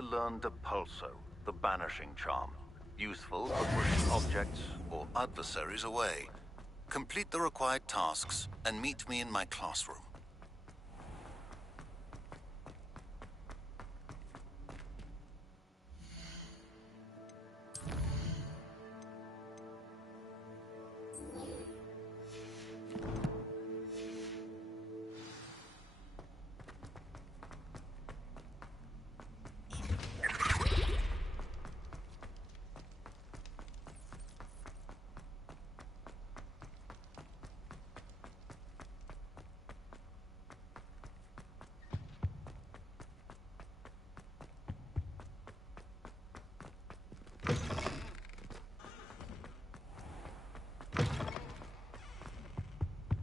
to learn Depulso, the banishing charm. Useful for pushing objects or adversaries away. Complete the required tasks and meet me in my classroom.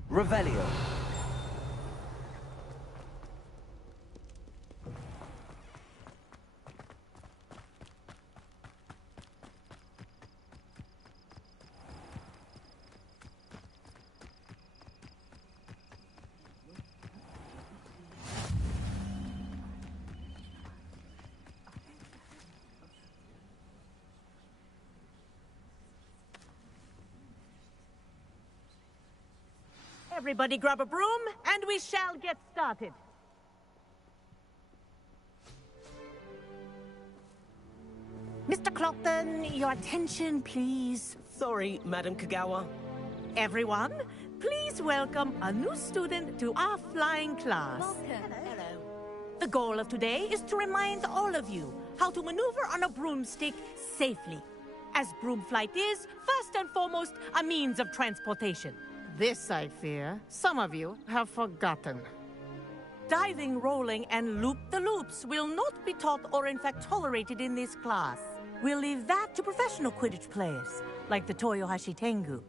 Revelio. Everybody grab a broom, and we shall get started. Mr. Clockton, your attention, please. Sorry, Madam Kagawa. Everyone, please welcome a new student to our flying class. Hello. The goal of today is to remind all of you how to maneuver on a broomstick safely, as broom flight is, first and foremost, a means of transportation. This, I fear, some of you have forgotten. Diving, rolling, and loop-the-loops will not be taught or in fact tolerated in this class. We'll leave that to professional Quidditch players, like the Toyohashi Tengu.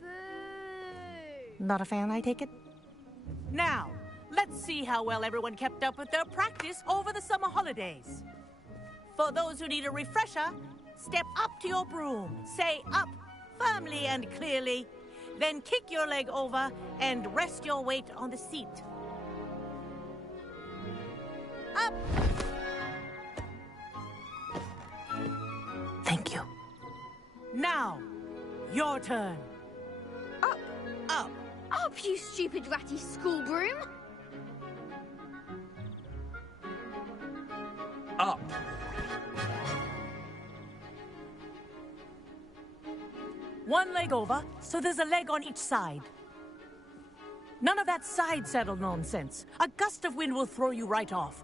Not a fan, I take it? Now, let's see how well everyone kept up with their practice over the summer holidays. For those who need a refresher, step up to your broom, say up, firmly and clearly, then kick your leg over and rest your weight on the seat. Up! Thank you. Now, your turn. Up. Up. Up, you stupid ratty school broom. Up. One leg over, so there's a leg on each side. None of that side saddle nonsense. A gust of wind will throw you right off.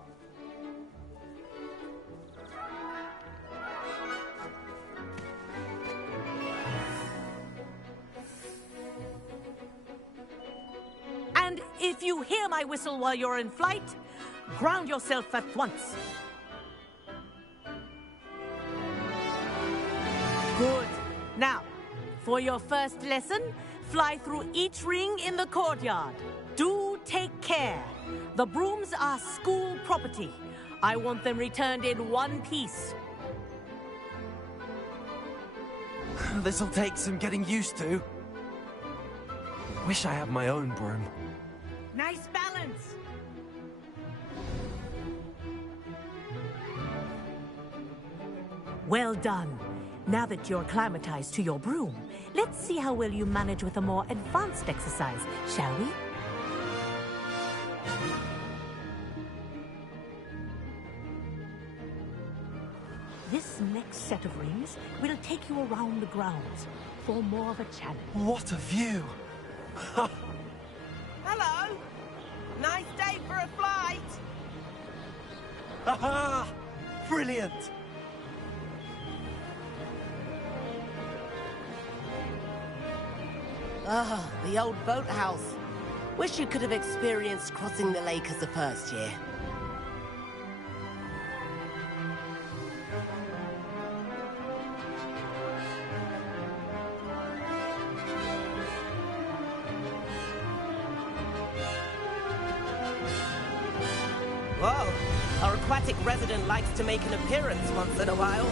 And if you hear my whistle while you're in flight, ground yourself at once. Good. Now, for your first lesson, fly through each ring in the courtyard. Do take care. The brooms are school property. I want them returned in one piece. This'll take some getting used to. Wish I had my own broom. Nice balance. Well done. Now that you're acclimatized to your broom, let's see how well you manage with a more advanced exercise, shall we? This next set of rings will take you around the grounds for more of a challenge. What a view! Hello! Nice day for a flight! Aha! Brilliant! Ah, the old boathouse. Wish you could have experienced crossing the lake as a first year. Whoa, our aquatic resident likes to make an appearance once in a while.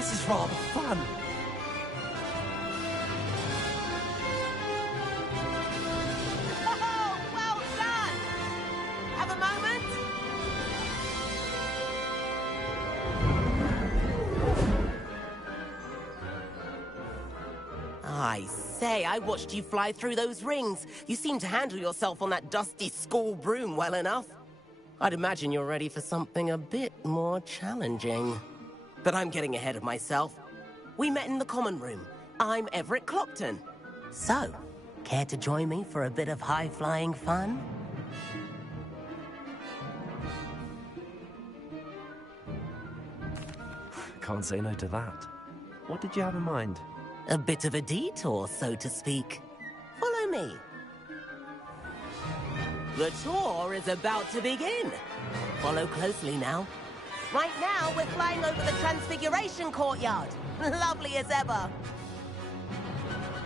This is rather fun. Oh, well done! Have a moment? I say, I watched you fly through those rings. You seem to handle yourself on that dusty school broom well enough. I'd imagine you're ready for something a bit more challenging. But I'm getting ahead of myself. We met in the common room. I'm Everett Clopton. So, care to join me for a bit of high-flying fun? Can't say no to that. What did you have in mind? A bit of a detour, so to speak. Follow me. The tour is about to begin. Follow closely now. Right now, we're flying over the Transfiguration Courtyard. Lovely as ever.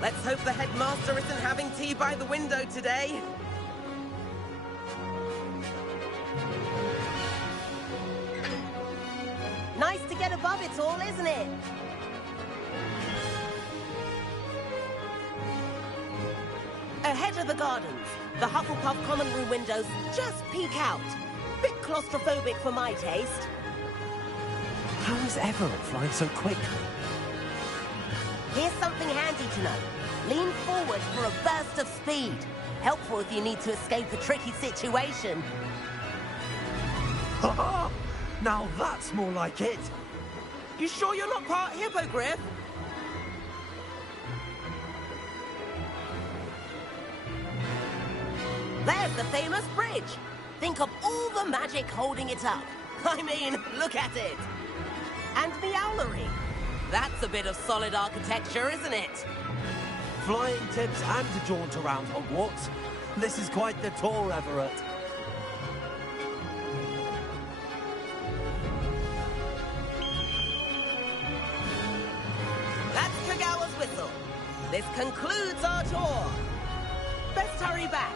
Let's hope the headmaster isn't having tea by the window today. Nice to get above it all, isn't it? Ahead of the gardens, the Hufflepuff common room windows just peek out. Bit claustrophobic for my taste. How is Everett flying so quickly? Here's something handy to know. Lean forward for a burst of speed. Helpful if you need to escape a tricky situation. Ha! Now that's more like it. You sure you're not part hippogriff? There's the famous bridge. Think of all the magic holding it up. I mean, look at it. And Meowlery. That's a bit of solid architecture, isn't it? Flying tips and a jaunt around Hogwarts. This is quite the tour, Everett. That's Kagawa's whistle. This concludes our tour. Best hurry back.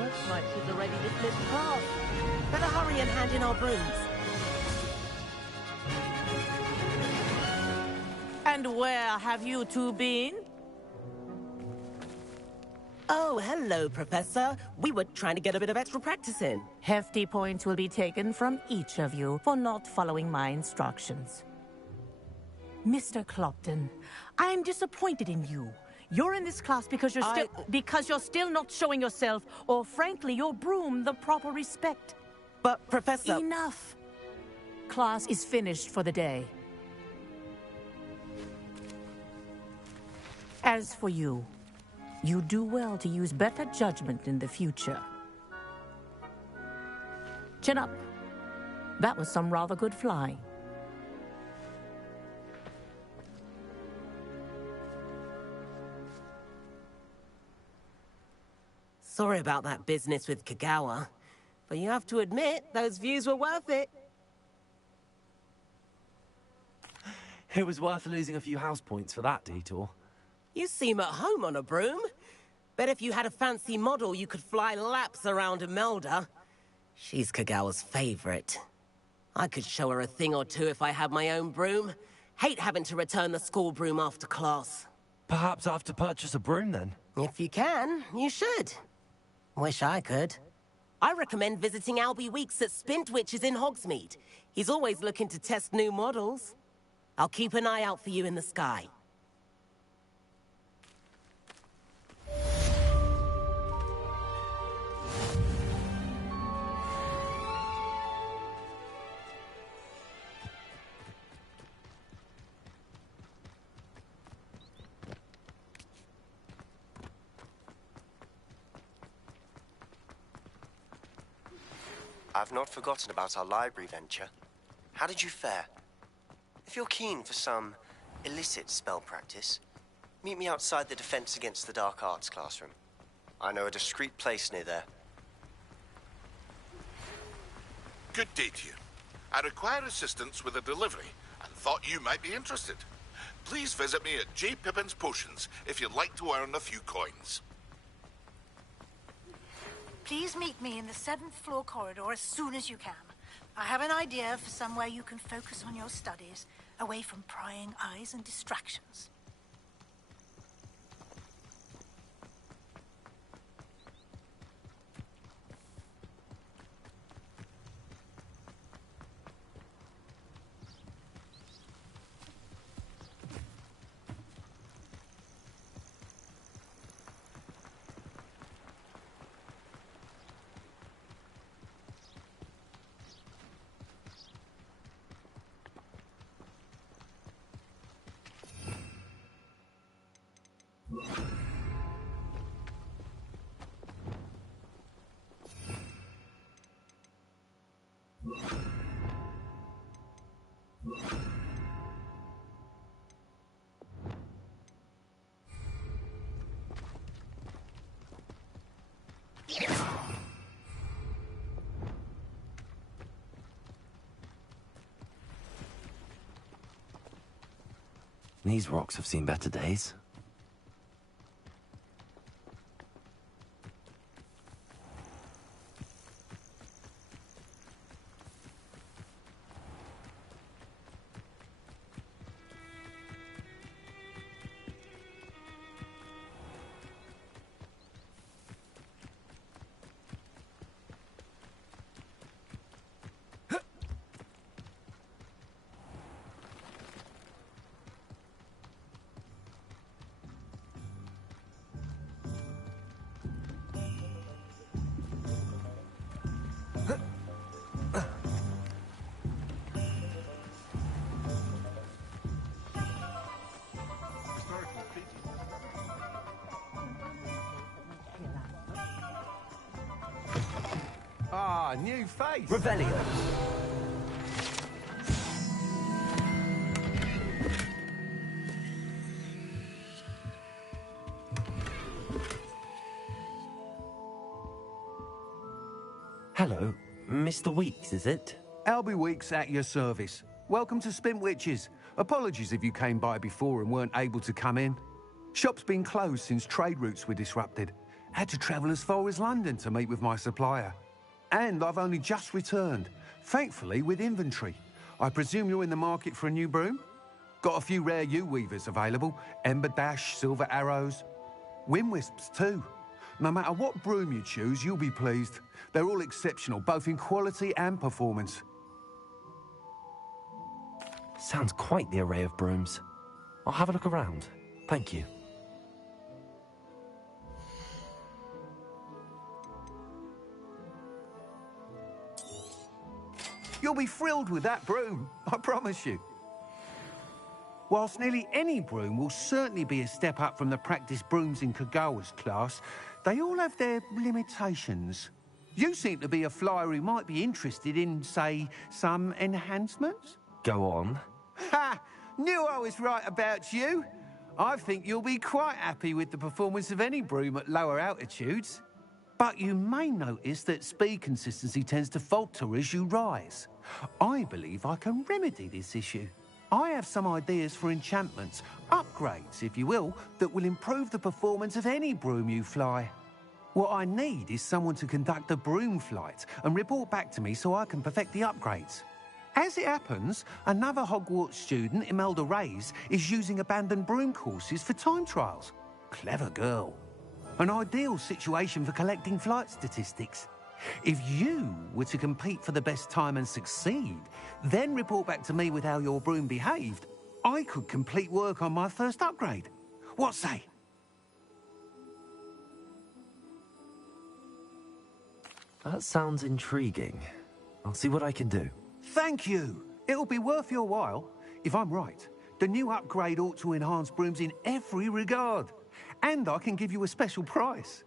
Looks like she's already dismissed class. Better hurry and hand in our brooms. And where have you two been? Oh, hello, Professor. We were trying to get a bit of extra practice in. Hefty points will be taken from each of you for not following my instructions. Mr. Clopton, I'm disappointed in you. You're in this class because you're still not showing yourself, or frankly, your broom the proper respect. But, Professor... Enough. Class is finished for the day. As for you, you do well to use better judgment in the future. Chin up. That was some rather good flying. Sorry about that business with Kagawa, but you have to admit, those views were worth it. It was worth losing a few house points for that detour. You seem at home on a broom. Bet if you had a fancy model, you could fly laps around Imelda. She's Kagawa's favorite. I could show her a thing or two if I had my own broom. Hate having to return the school broom after class. Perhaps I have to purchase a broom then? If you can, you should. Wish I could. I recommend visiting Albie Weeks at Spintwitches in Hogsmeade. He's always looking to test new models. I'll keep an eye out for you in the sky. I've not forgotten about our library venture. How did you fare? If you're keen for some illicit spell practice, meet me outside the Defense Against the Dark Arts classroom. I know a discreet place near there. Good day to you. I require assistance with a delivery and thought you might be interested. Please visit me at J. Pippin's Potions if you'd like to earn a few coins. Please meet me in the 7th floor corridor as soon as you can. I have an idea for somewhere you can focus on your studies, away from prying eyes and distractions. These rocks have seen better days. Ah, new face. Revelio. Hello, Mr. Weeks, is it? Albie Weeks at your service. Welcome to Spintwitches. Apologies if you came by before and weren't able to come in. Shop's been closed since trade routes were disrupted. Had to travel as far as London to meet with my supplier. And I've only just returned, thankfully with inventory. I presume you're in the market for a new broom? Got a few rare yew-weavers available. Ember Dash, Silver Arrows. Wind-wisps too. No matter what broom you choose, you'll be pleased. They're all exceptional, both in quality and performance. Sounds quite the array of brooms. I'll have a look around. Thank you. You'll be thrilled with that broom, I promise you. Whilst nearly any broom will certainly be a step up from the practice brooms in Kagawa's class, they all have their limitations. You seem to be a flyer who might be interested in, say, some enhancements? Go on. Ha! Knew I was right about you. I think you'll be quite happy with the performance of any broom at lower altitudes. But you may notice that speed consistency tends to falter as you rise. I believe I can remedy this issue. I have some ideas for enchantments, upgrades, if you will, that will improve the performance of any broom you fly. What I need is someone to conduct a broom flight and report back to me so I can perfect the upgrades. As it happens, another Hogwarts student, Imelda Reyes, is using abandoned broom courses for time trials. Clever girl. An ideal situation for collecting flight statistics. If you were to compete for the best time and succeed, then report back to me with how your broom behaved, I could complete work on my first upgrade. What say? That sounds intriguing. I'll see what I can do. Thank you. It'll be worth your while. If I'm right, the new upgrade ought to enhance brooms in every regard. And I can give you a special price.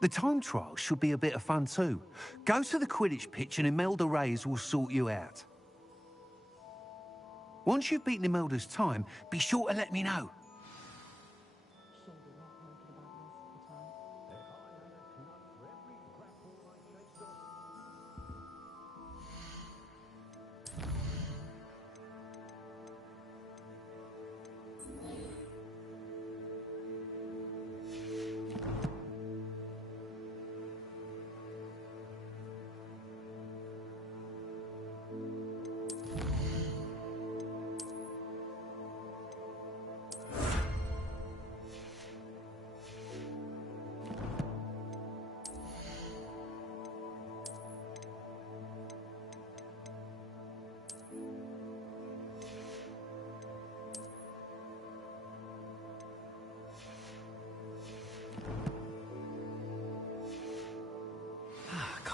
The time trial should be a bit of fun too. Go to the Quidditch pitch and Imelda Reyes will sort you out. Once you've beaten Imelda's time, be sure to let me know.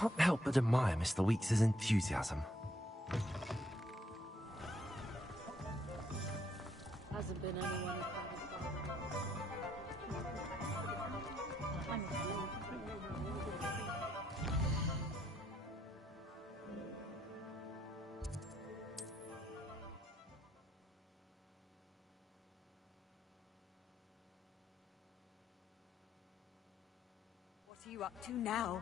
can't help but admire Mr. Weeks' enthusiasm. Hasn't been anyone as What are you up to now?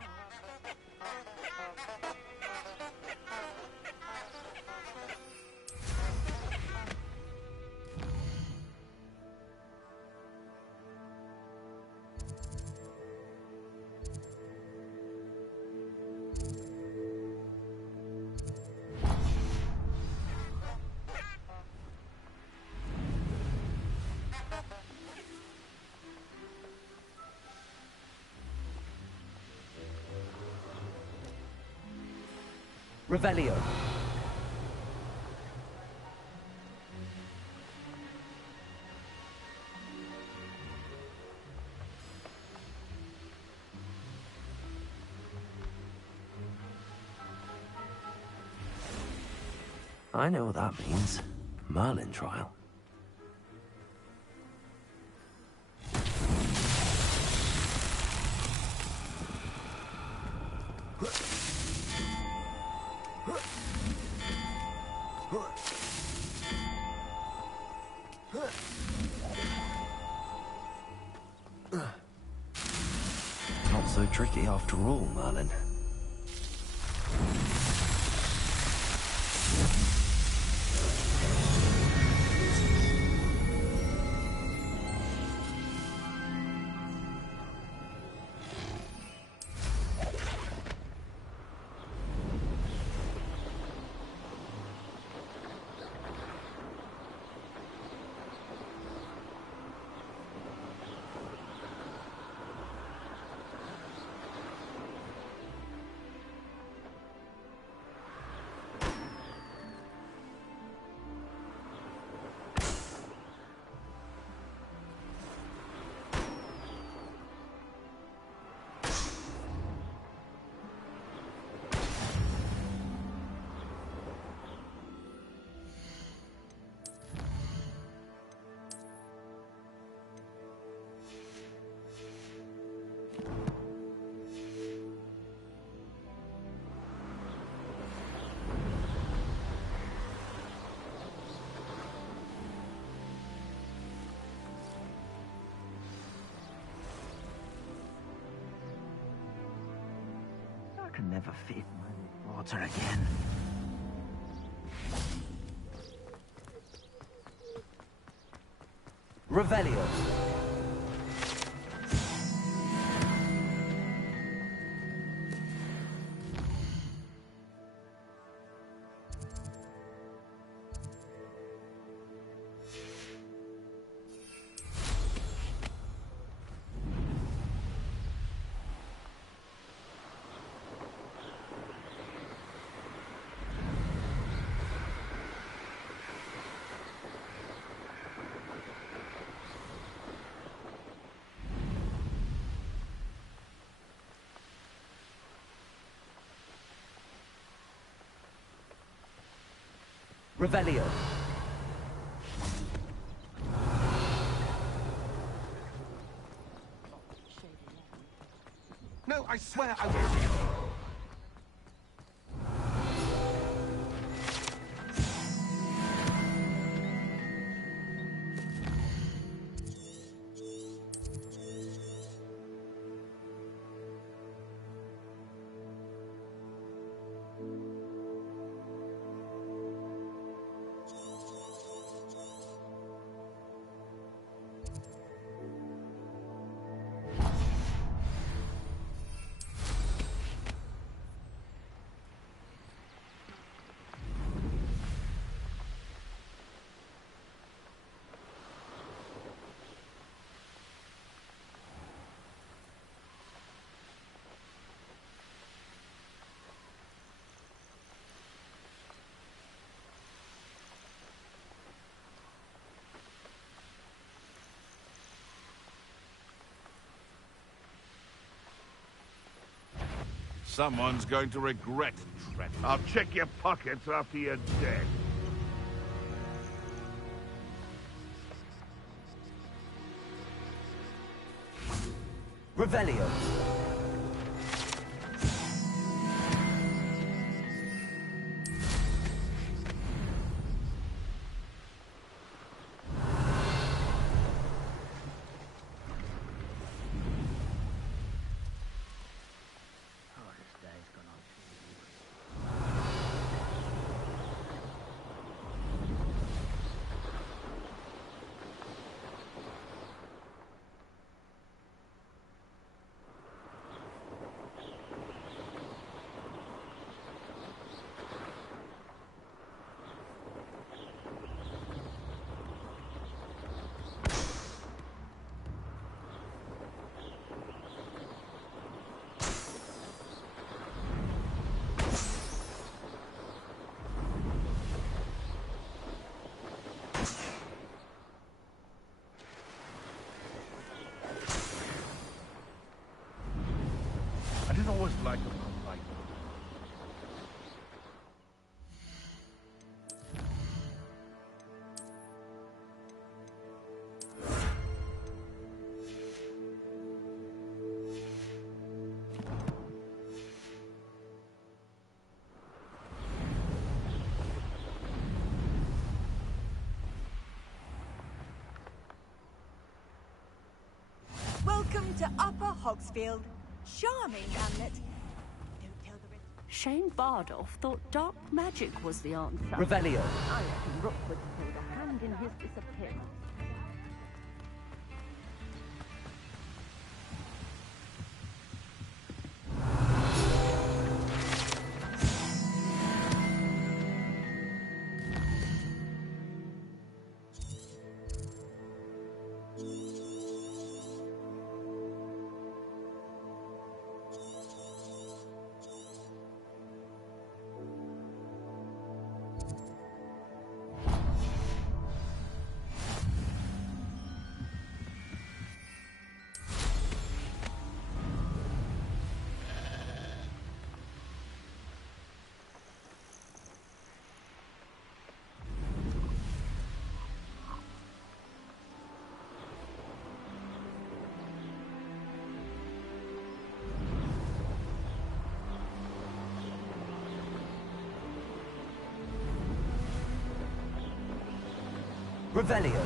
Revelio. I know what that means. Merlin trial. Not so tricky after all, Merlin. I can never fit in my water again. Revelio. Revelio. No, I swear I will. Someone's going to regret treading. I'll check your pockets after you're dead. Revelio. I didn't always like them like that. Welcome to Upper Hogsfield. Charming hamlet. Don't tell the rest. Shane Bardolph thought dark magic was the answer. Revelio. I reckon Rookwood played a hand in his disappearance. Revelio.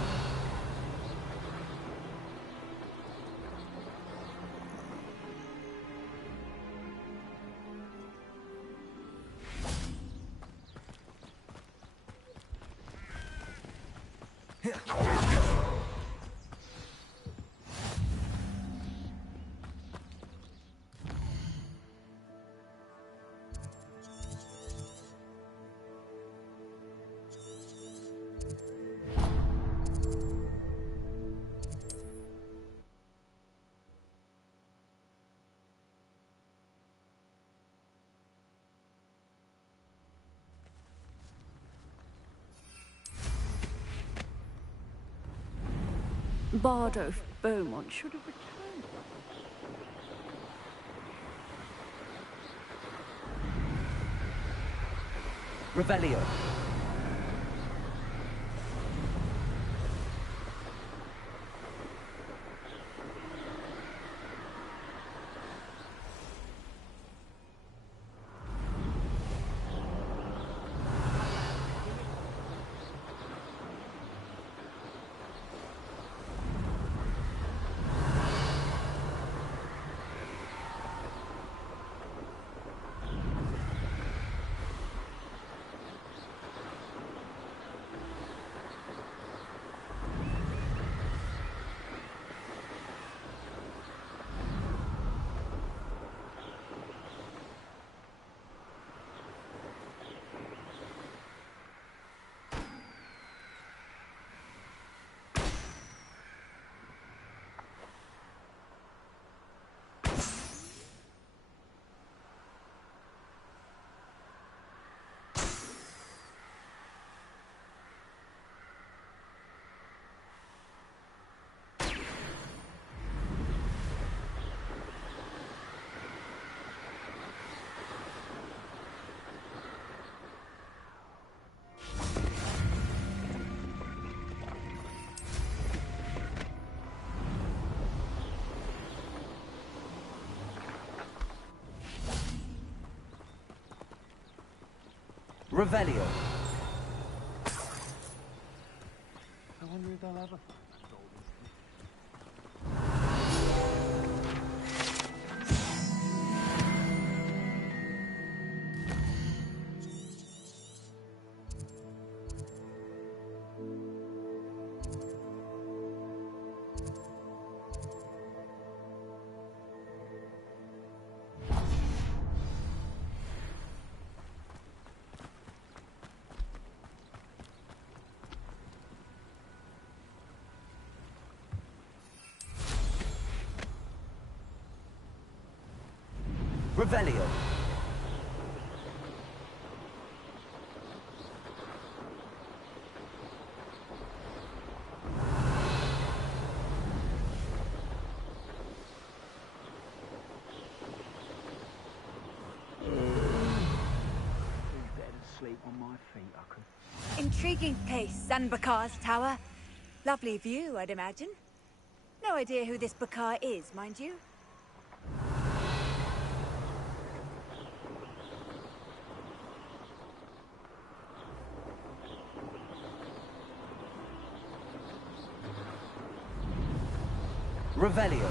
Bardolph Beaumont should have returned. Revelio. Revelio. I wonder if they'll ever Revelio. sleep on my feet, I could. Intriguing place, Sanbakar's tower. Lovely view, I'd imagine. No idea who this Bakar is, mind you. Revelio.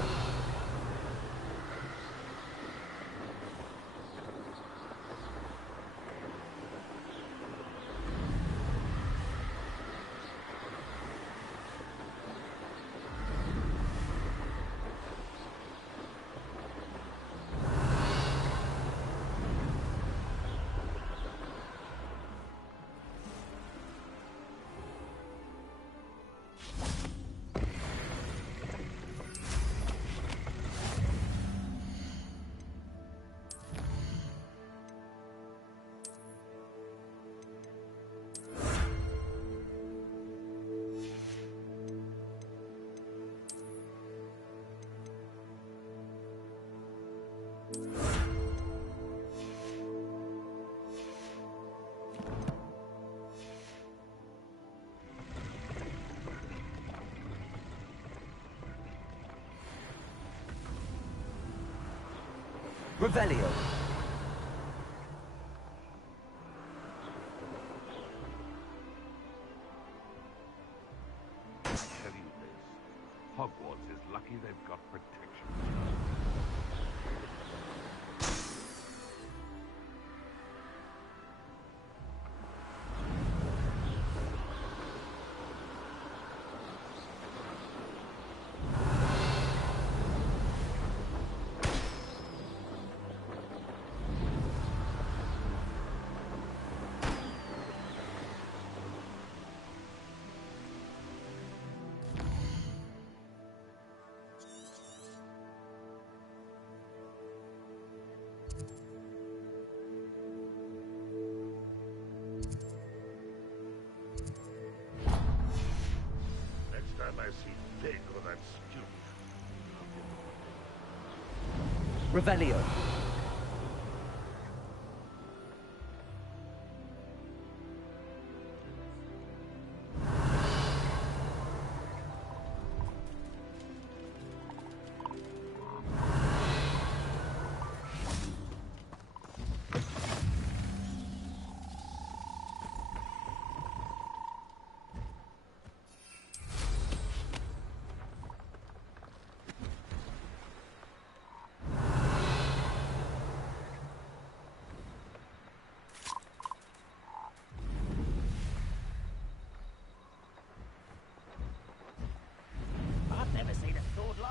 Revelio. I tell you this, Hogwarts is lucky they've got protection. Next time I see Dick or that student. Revelio.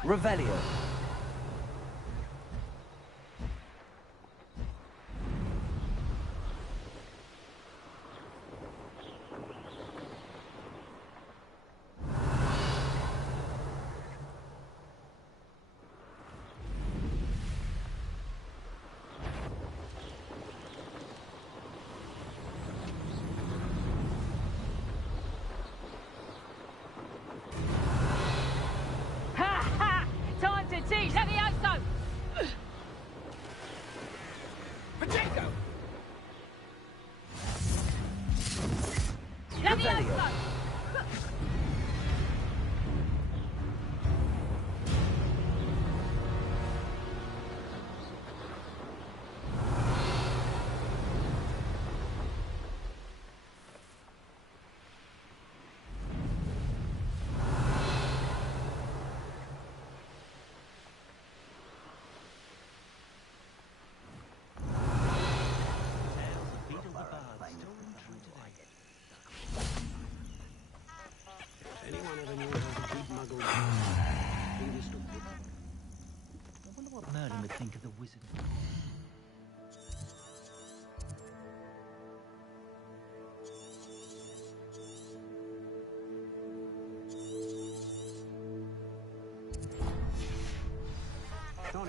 Revelio. Time to teach Levioso! Potato! Levioso!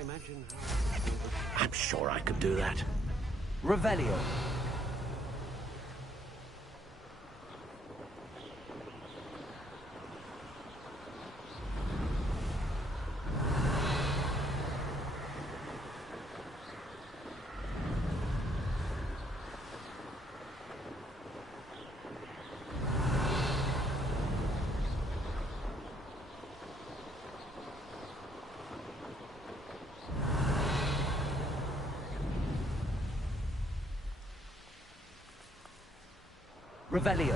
imagine I'm sure I could do that. Revelio. Revelio.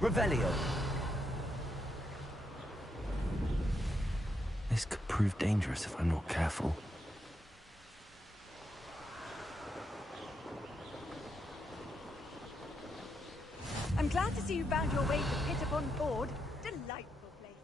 Revelio. This could prove dangerous if I'm not careful. I'm glad to see you found your way to Pit upon Board. Delightful place.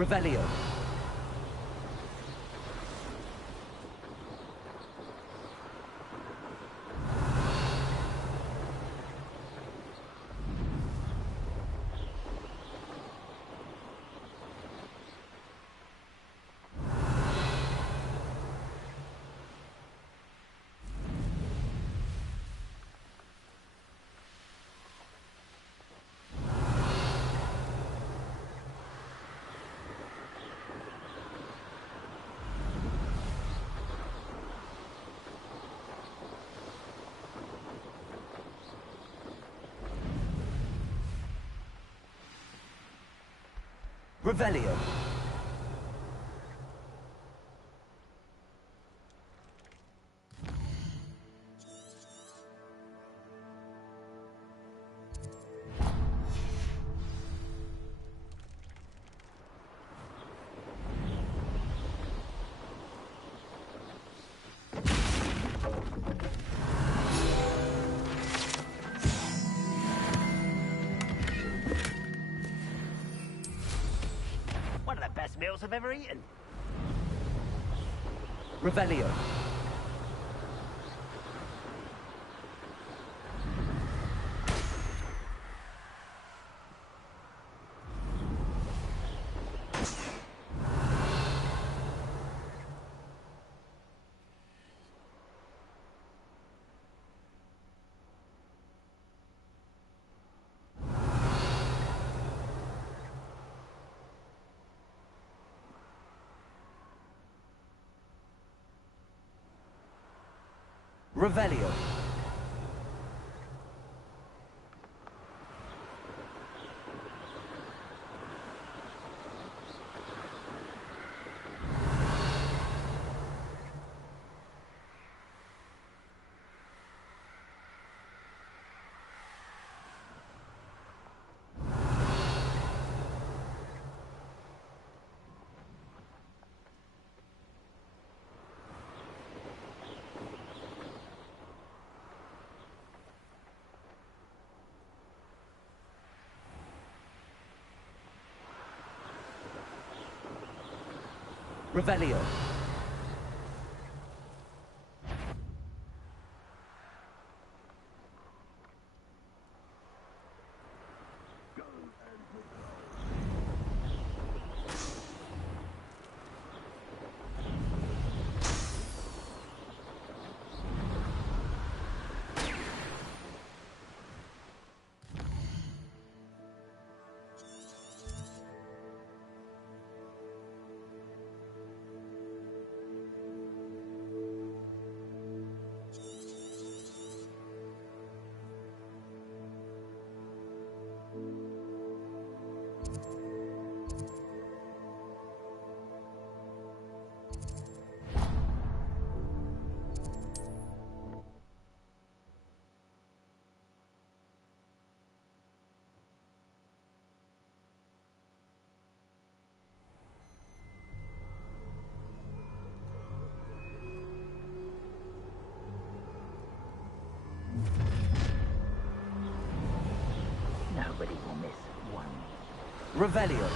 Revelio. Revelio. best meals I've ever eaten. Revelio. Revelio. Revelio. Nobody will miss one. Revelio.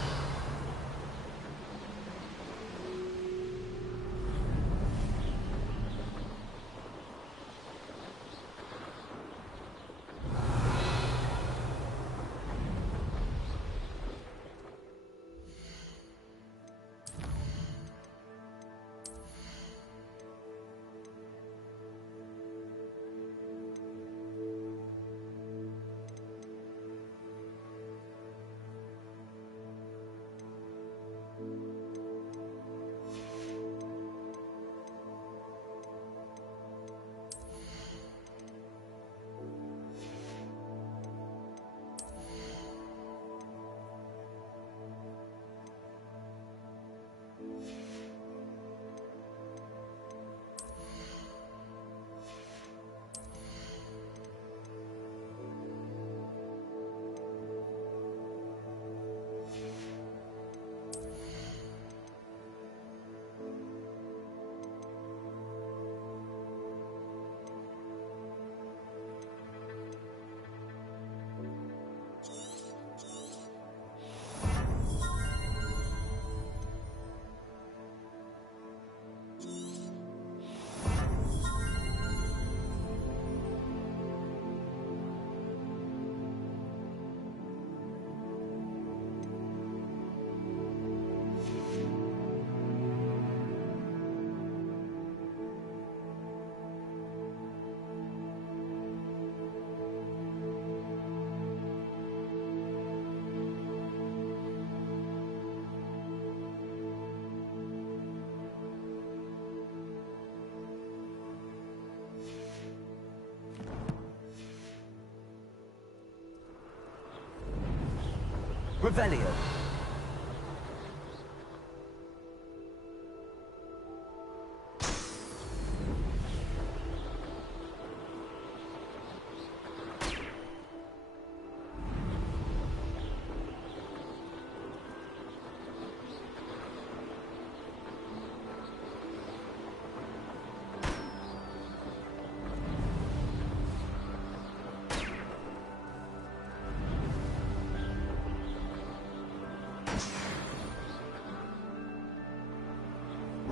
Revelio.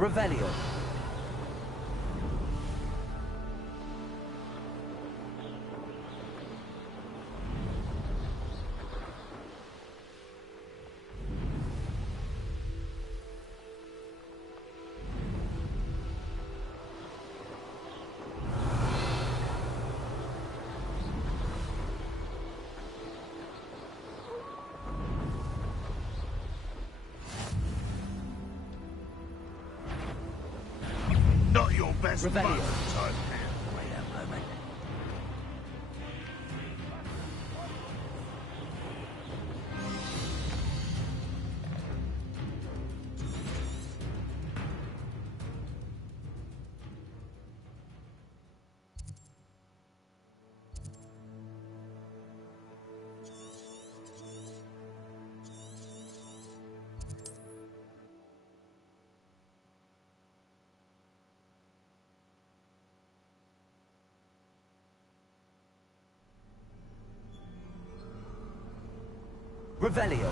Revelio. Not your best Revelio. moment, son. Wait a moment. Revelio.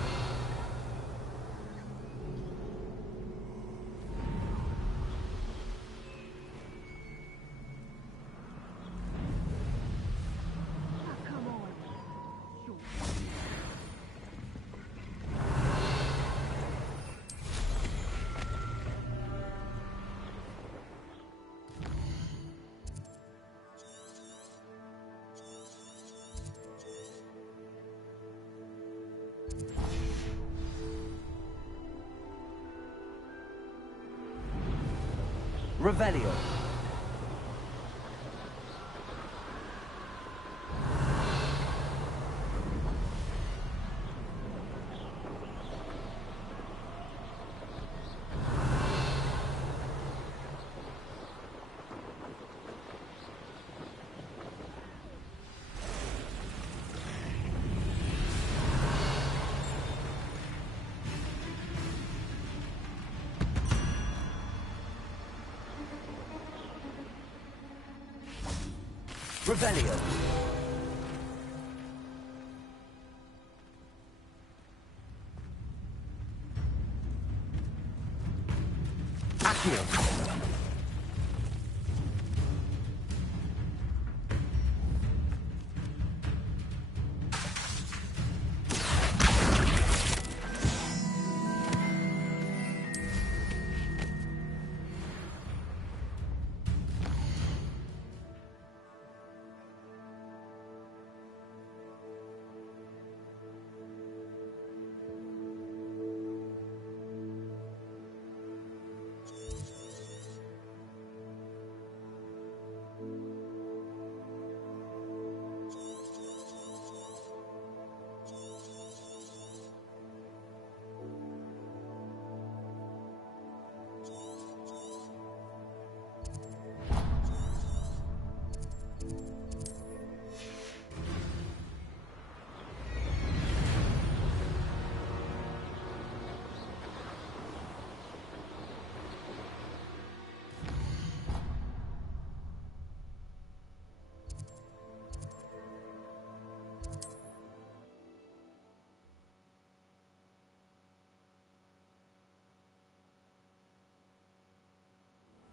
Revelio. Revelio. Accio.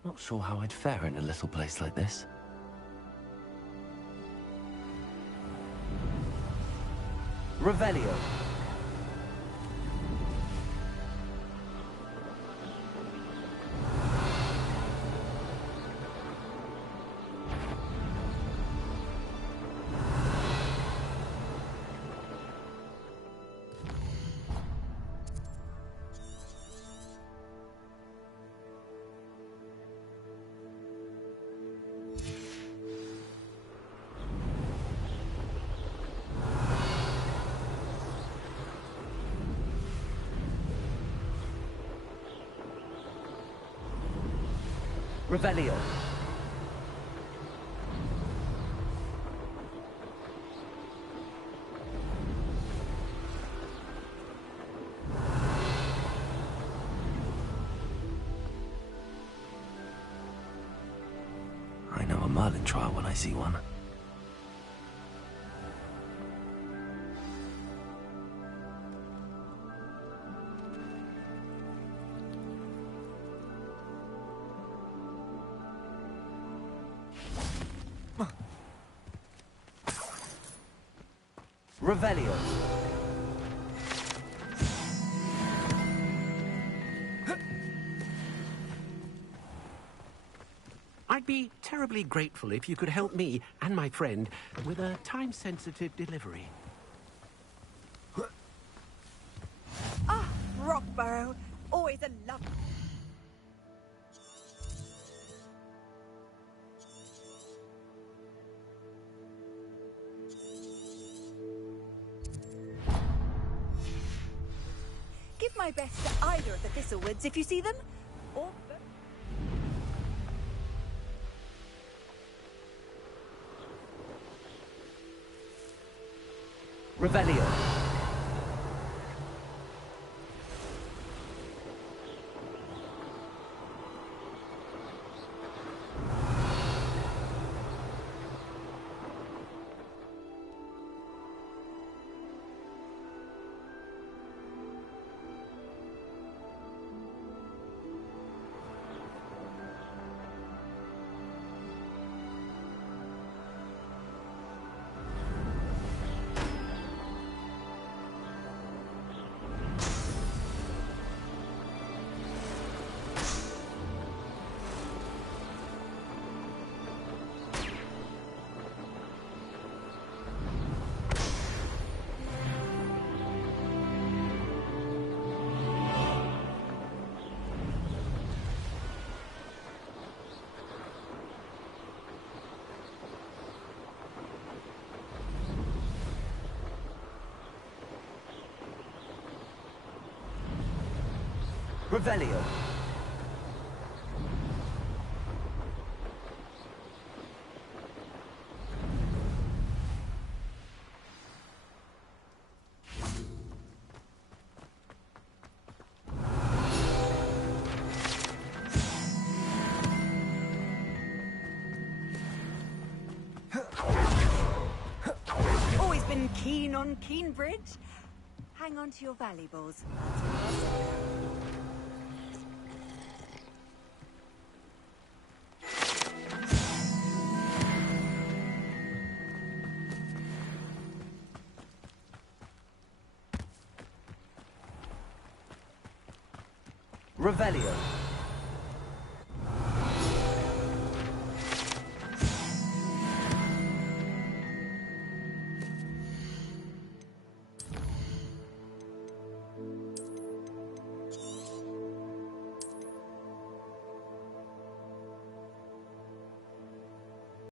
Not sure how I'd fare in a little place like this. Revelio. Revelio. I know a Merlin trial when I see one. Revelio. I'd be terribly grateful if you could help me and my friend with a time-sensitive delivery. Ah, Rockborough. Always a love. Give my best to either of the Thistlewoods if you see them, or... Revelio. Revelio. Always been keen on Keenbridge. Hang on to your valuables. Revelio.